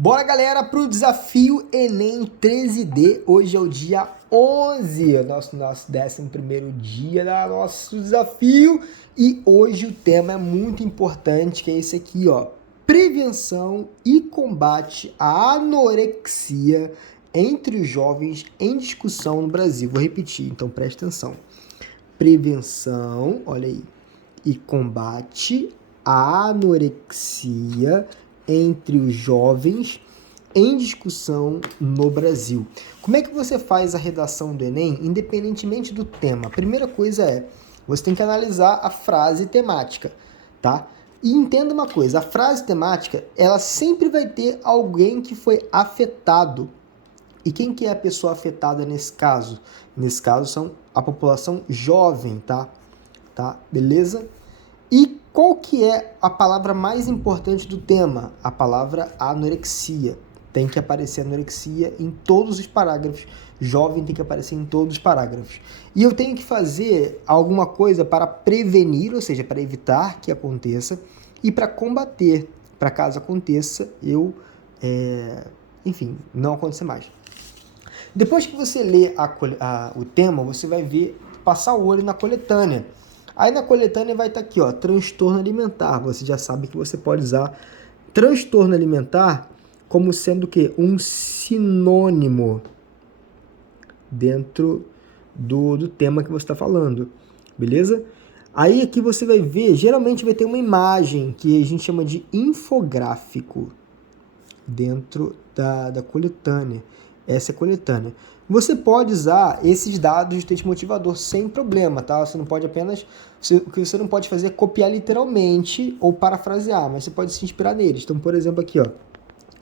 Bora, galera, para o desafio Enem 13D. Hoje é o dia 11, nosso 11º dia do nosso desafio. E hoje o tema é muito importante, que é esse aqui, ó. Prevenção e combate à anorexia entre os jovens em discussão no Brasil. Vou repetir, então presta atenção. Prevenção, olha aí, e combate à anorexia entre os jovens em discussão no Brasil. Como é que você faz a redação do Enem, independentemente do tema? A primeira coisa é, você tem que analisar a frase temática, tá? E entenda uma coisa, a frase temática, ela sempre vai ter alguém que foi afetado. E quem que é a pessoa afetada nesse caso? Nesse caso são a população jovem, tá? Beleza? E qual que é a palavra mais importante do tema? A palavra anorexia. Tem que aparecer anorexia em todos os parágrafos. Jovem tem que aparecer em todos os parágrafos. E eu tenho que fazer alguma coisa para prevenir, ou seja, para evitar que aconteça, e para combater, para caso aconteça, não acontecer mais. Depois que você lê o tema, você vai passar o olho na coletânea. Aí na coletânea vai estar aqui, ó, transtorno alimentar. Você já sabe que você pode usar transtorno alimentar como sendo o quê? Um sinônimo dentro do tema que você está falando, beleza? Aí aqui você vai ver, geralmente vai ter uma imagem que a gente chama de infográfico dentro da coletânea. Essa é a coletânea. Você pode usar esses dados de texto motivador sem problema, tá? Você não pode o que você não pode fazer é copiar literalmente ou parafrasear, mas você pode se inspirar neles. Então, por exemplo, aqui, ó,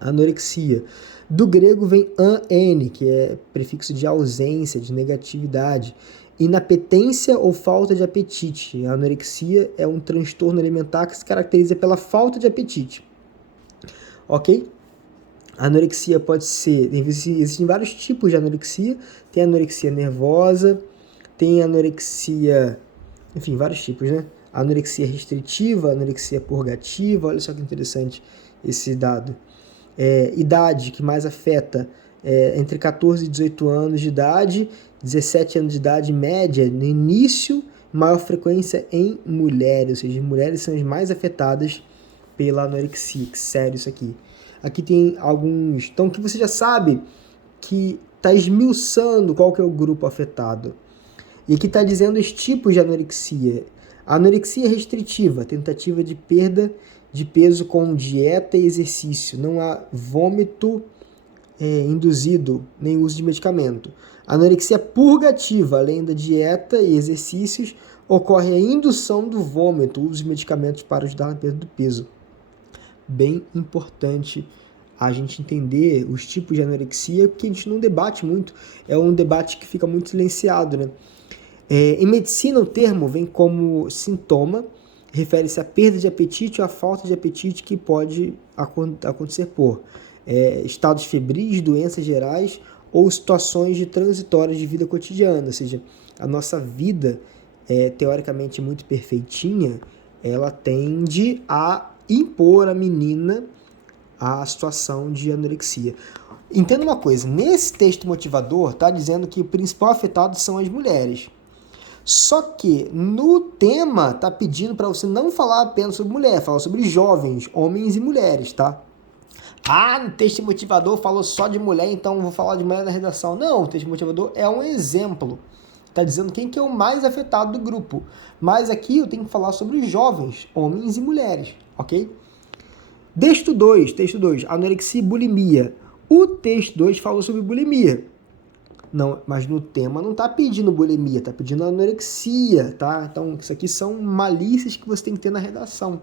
anorexia. Do grego vem an, que é prefixo de ausência, de negatividade. Inapetência ou falta de apetite. A anorexia é um transtorno alimentar que se caracteriza pela falta de apetite. Ok? A anorexia pode ser... Existem vários tipos de anorexia. Tem anorexia nervosa, tem anorexia... Enfim, vários tipos, né? Anorexia restritiva, anorexia purgativa. Olha só que interessante esse dado. Idade que mais afeta entre 14 e 18 anos de idade, 17 anos de idade média, no início, maior frequência em mulheres, ou seja, mulheres são as mais afetadas pela anorexia. Que sério isso aqui. Aqui tem alguns... Então, que você já sabe que está esmiuçando qual que é o grupo afetado. E aqui está dizendo os tipos de anorexia. Anorexia restritiva, tentativa de perda de peso com dieta e exercício. Não há vômito induzido, nem uso de medicamento. Anorexia purgativa, além da dieta e exercícios, ocorre a indução do vômito, uso de medicamentos para ajudar na perda do peso. Bem importante a gente entender os tipos de anorexia, porque a gente não debate muito, é um debate que fica muito silenciado, né? Em medicina, o termo vem como sintoma, refere-se à perda de apetite ou à falta de apetite que pode acontecer por estados febris, doenças gerais ou situações transitórias de vida cotidiana, ou seja, a nossa vida, teoricamente muito perfeitinha, ela tende a impor à menina a situação de anorexia. Entenda uma coisa, nesse texto motivador está dizendo que o principal afetado são as mulheres. Só que no tema está pedindo para você não falar apenas sobre mulher, falar sobre jovens, homens e mulheres, tá? No texto motivador falou só de mulher, então vou falar de mulher na redação. Não, o texto motivador é um exemplo. Está dizendo quem que é o mais afetado do grupo. Mas aqui eu tenho que falar sobre os jovens, homens e mulheres, ok? Texto 2, anorexia e bulimia. O texto 2 falou sobre bulimia. Não, mas no tema não está pedindo bulimia, está pedindo anorexia, tá? Então, isso aqui são malícias que você tem que ter na redação.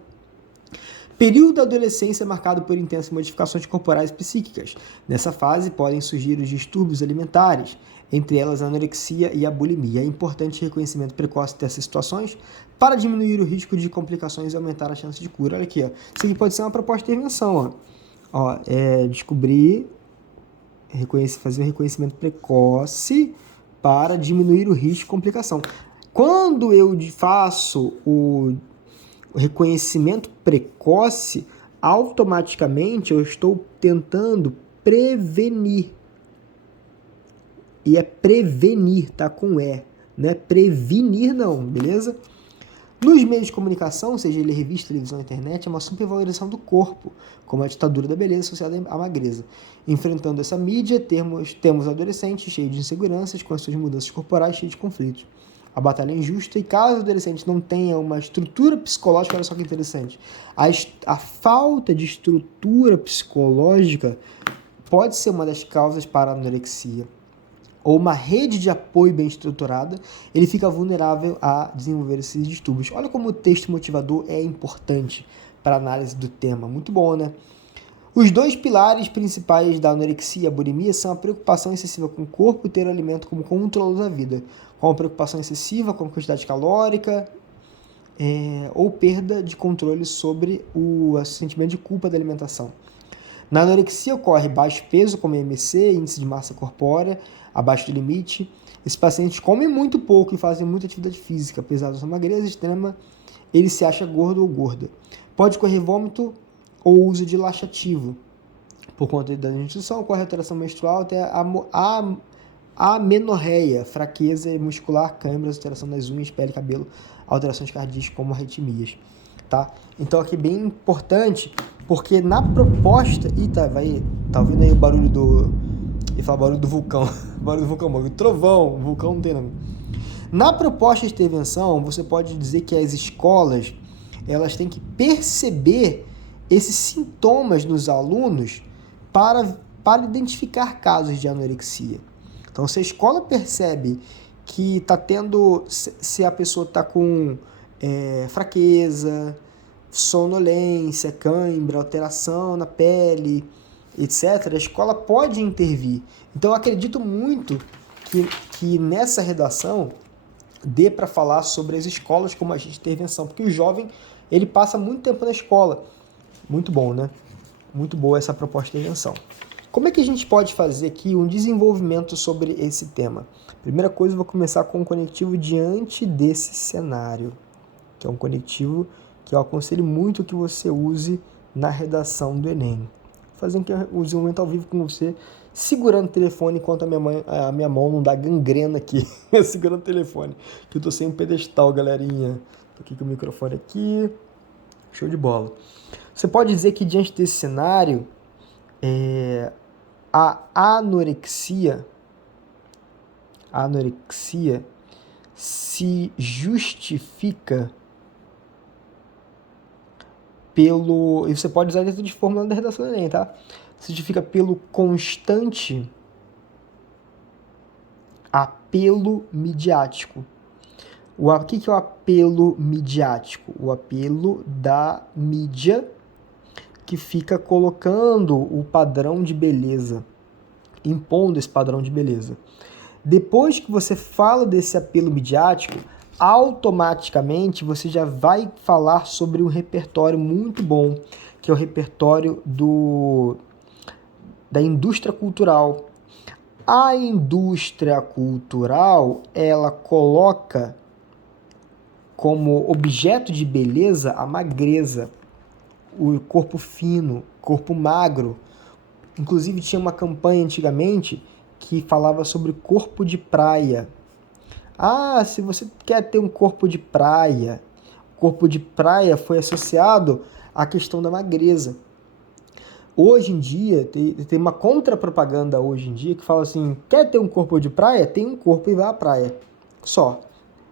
Período da adolescência é marcado por intensas modificações corporais e psíquicas. Nessa fase podem surgir os distúrbios alimentares, entre elas a anorexia e a bulimia. É importante o reconhecimento precoce dessas situações para diminuir o risco de complicações e aumentar a chance de cura. Olha aqui, ó. Isso aqui pode ser uma proposta de intervenção, descobrir, fazer um reconhecimento precoce para diminuir o risco de complicação. Quando eu faço o reconhecimento precoce, automaticamente eu estou tentando prevenir. E é prevenir, tá? Com E. Não é prevenir, não, beleza? Nos meios de comunicação, seja ele revista, televisão, internet, é uma supervalorização do corpo, como a ditadura da beleza associada à magreza. Enfrentando essa mídia, temos adolescentes cheios de inseguranças, com as suas mudanças corporais cheios de conflitos. A batalha é injusta e caso o adolescente não tenha uma estrutura psicológica, olha só que interessante, a falta de estrutura psicológica pode ser uma das causas para a anorexia. Ou uma rede de apoio bem estruturada, ele fica vulnerável a desenvolver esses distúrbios. Olha como o texto motivador é importante para a análise do tema. Muito bom, né? Os dois pilares principais da anorexia e a bulimia são a preocupação excessiva com o corpo e ter o alimento como controle da vida, com a preocupação excessiva com a quantidade calórica ou perda de controle sobre o sentimento de culpa da alimentação. Na anorexia ocorre baixo peso, como IMC, índice de massa corpórea, abaixo do limite. Esses pacientes comem muito pouco e fazem muita atividade física. Apesar da sua magreza extrema, ele se acha gordo ou gorda. Pode ocorrer vômito ou uso de laxativo. Por conta da desnutrição, ocorre alteração menstrual até a amenorreia, fraqueza muscular, câimbras, alteração das unhas, pele, cabelo, alterações cardíacas como arritmias. Tá? Então aqui bem importante, porque na proposta... tá ouvindo aí o barulho do... E fala barulho do vulcão. Barulho do vulcão, barulho do trovão. O vulcão não tem nome. Na proposta de intervenção, você pode dizer que as escolas elas têm que perceber esses sintomas nos alunos para identificar casos de anorexia. Então, se a escola percebe que está tendo... Se a pessoa está com fraqueza, sonolência, cãibra, alteração na pele, etc., a escola pode intervir. Então, eu acredito muito que nessa redação dê para falar sobre as escolas como agente de intervenção, porque o jovem ele passa muito tempo na escola. Muito bom, né? Muito boa essa proposta de intervenção. Como é que a gente pode fazer aqui um desenvolvimento sobre esse tema? Primeira coisa, eu vou começar com um conectivo diante desse cenário, que é um conectivo que eu aconselho muito que você use na redação do Enem. Fazendo que eu use um momento ao vivo com você, segurando o telefone enquanto a minha mão não dá gangrena aqui, segurando o telefone, que eu tô sem um pedestal, galerinha. Tô aqui com o microfone aqui, show de bola. Você pode dizer que diante desse cenário, a anorexia se justifica pelo... E você pode usar dentro de fórmula da redação do Enem, tá? Se justifica pelo constante apelo midiático. O que é o apelo midiático? O apelo da mídia que fica colocando o padrão de beleza, impondo esse padrão de beleza. Depois que você fala desse apelo midiático, automaticamente você já vai falar sobre um repertório muito bom, que é o repertório da indústria cultural. A indústria cultural, ela coloca como objeto de beleza a magreza, o corpo fino, corpo magro. Inclusive tinha uma campanha antigamente que falava sobre corpo de praia. Ah, se você quer ter um corpo de praia, corpo de praia foi associado à questão da magreza. Hoje em dia, tem uma contrapropaganda hoje em dia que fala assim, quer ter um corpo de praia? Tem um corpo e vai à praia. Só.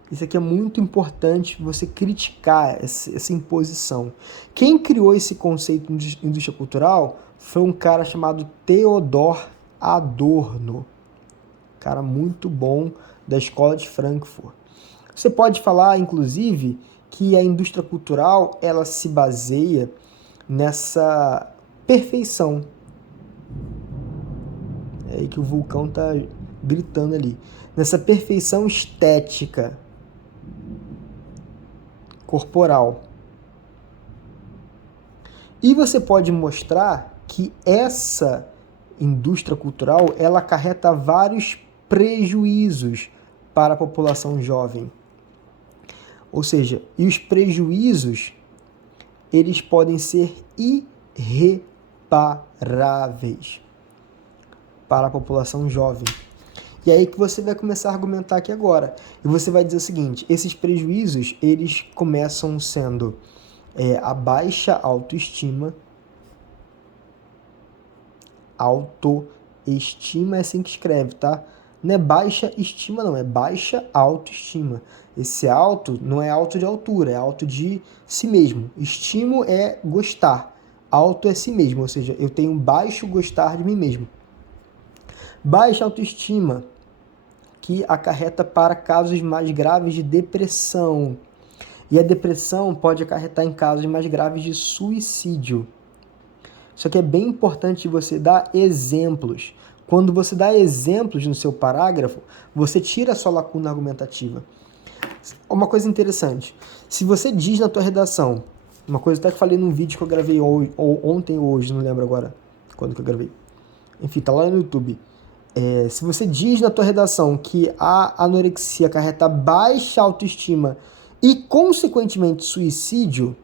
Isso aqui é muito importante você criticar essa imposição. Quem criou esse conceito de indústria cultural foi um cara chamado Theodor Adorno. Cara muito bom da escola de Frankfurt. Você pode falar, inclusive, que a indústria cultural ela se baseia nessa perfeição. É aí que o vulcão está gritando ali. Nessa perfeição estética corporal. E você pode mostrar que essa indústria cultural ela acarreta vários prejuízos para a população jovem. Ou seja, e os prejuízos eles podem ser irreparáveis para a população jovem. E aí que você vai começar a argumentar aqui agora. E você vai dizer o seguinte, esses prejuízos, eles começam sendo a baixa autoestima. Autoestima é assim que escreve, tá? Não é baixa estima, não. É baixa autoestima. Esse alto não é alto de altura, é alto de si mesmo. Estimo é gostar. Alto é si mesmo, ou seja, eu tenho baixo gostar de mim mesmo. Baixa autoestima, que acarreta para casos mais graves de depressão. E a depressão pode acarretar em casos mais graves de suicídio. Isso aqui é bem importante você dar exemplos. Quando você dá exemplos no seu parágrafo, você tira a sua lacuna argumentativa. Uma coisa interessante, se você diz na tua redação, uma coisa até que eu falei num vídeo que eu gravei ontem ou hoje, não lembro agora quando que eu gravei. Enfim, tá lá no YouTube. Se você diz na tua redação que a anorexia acarreta baixa autoestima e, consequentemente, suicídio,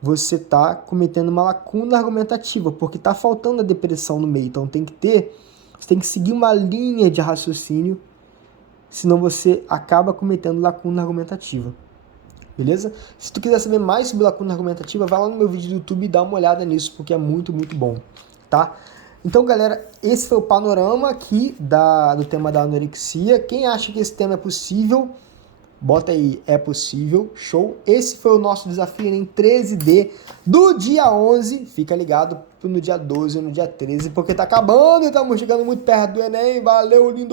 você está cometendo uma lacuna argumentativa, porque está faltando a depressão no meio. Então você tem que seguir uma linha de raciocínio, senão você acaba cometendo lacuna argumentativa. Beleza? Se tu quiser saber mais sobre lacuna argumentativa, vai lá no meu vídeo do YouTube e dá uma olhada nisso, porque é muito, muito bom, tá? Então, galera, esse foi o panorama aqui do tema da anorexia. Quem acha que esse tema é possível, bota aí, é possível, show. Esse foi o nosso desafio em 13D do dia 11. Fica ligado no dia 12 e no dia 13, porque tá acabando e estamos chegando muito perto do Enem. Valeu, lindo!